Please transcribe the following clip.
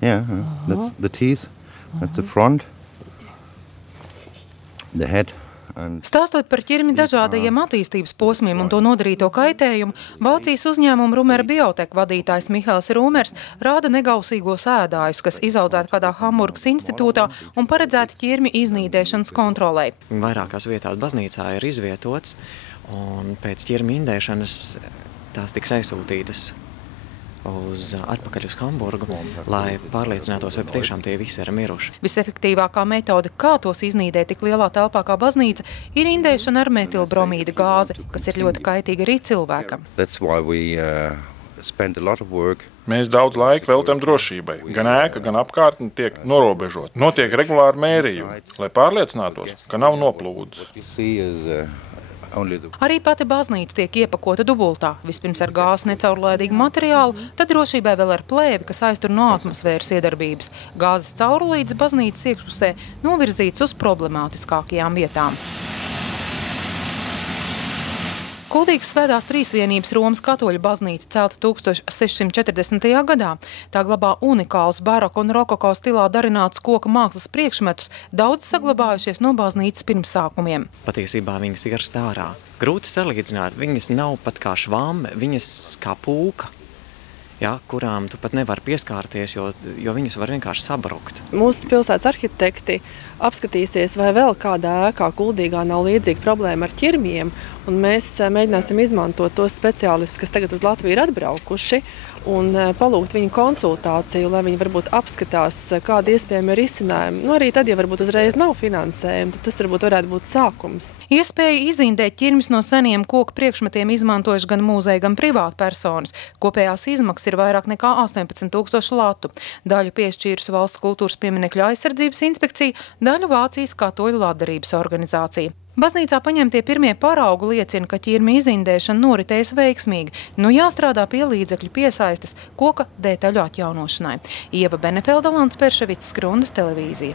Yeah, that's the teeth, that's the front, the head. Stāstot par ķirmi dažādajiem attīstības posmiem un to nodarīto kaitējumu, Vācijas uzņēmuma Rumer Biotech vadītājs Mihails Rūmers rāda negausīgos ēdājus, kas izaudzēti kādā Hamburgas institūtā un paredzēti ķirmi iznīdēšanas kontrolei. Vairākās vietās baznīcā ir izvietots, un pēc ķirmi indēšanas tās tiks aizsūtītas atpakaļ uz Hamburgu, lai pārliecinātos, vai patiešām tie visi ir miruši. Visefektīvākā metode, kā tos iznīdēt tik lielā telpā kā baznīca, ir indēšana ar metilbromīda gāzi, kas ir ļoti kaitīga arī cilvēkam. Mēs daudz laika veltam drošībai. Gan ēka, gan apkārtne tiek norobežot. Notiek regulāri mērījumi, lai pārliecinātos, ka nav noplūdes. Arī pati baznīca tiek iepakota dubultā. Vispirms ar gāzes necaurlaidīgu materiālu, tad drošībai vēl ar plēvi, kas aiztur no atmosfēras iedarbības. Gāzes caurulītes baznīcas iekšpusē novirzīts uz problemātiskākajām vietām. Kuldīgas svētās trīsvienības Romas katoļu baznīca celta 1640. gadā. Tā glabā unikālus baroka un rokoko stilā darinātus koka mākslas priekšmetus, daudz saglabājušies no baznīcas pirmsākumiem. Patiesībā viņas ir stārā. Grūti salīdzināt, viņas nav pat kā švāme, viņas kā pūka, kurām tu pat nevari pieskārties, jo viņas var vienkārši sabrukt. Mūsu pilsētas arhitekti apskatīsies, vai vēl kādā ēkā Kuldīgā nav līdzīga problēma ar ķirmiem, un mēs mēģināsim izmantot tos speciālistus, kas tagad uz Latviju ir atbraukuši, un palūgt viņu konsultāciju, lai viņi varbūt apskatās, kādi iespējami ir risinājumi. Arī tad, ja varbūt uzreiz nav finansējumi, tad tas varētu būt sākums. Iespēja izindēt ķirmis no seniem koku priekšmetiem izmantojuši gan mūzeja, gan privātpersonas. Kopējās izmaksas ir vairāk nekā 18 000 latu. Daļu piešķīrusi Valsts kultūras pieminekļu aizsardzības inspekcija, daļu Vācijas katoļu labdarības organizācija. Baznīcā paņemtie pirmie paraugi liecina, ka ķirmi izindēšana noritējas veiksmīgi. Nu jāstrādā pie līdzekļu piesaistes koka detaļu atjaunošanai. Ieva Benefelda, Lants Perševics, Skrundas televīzija.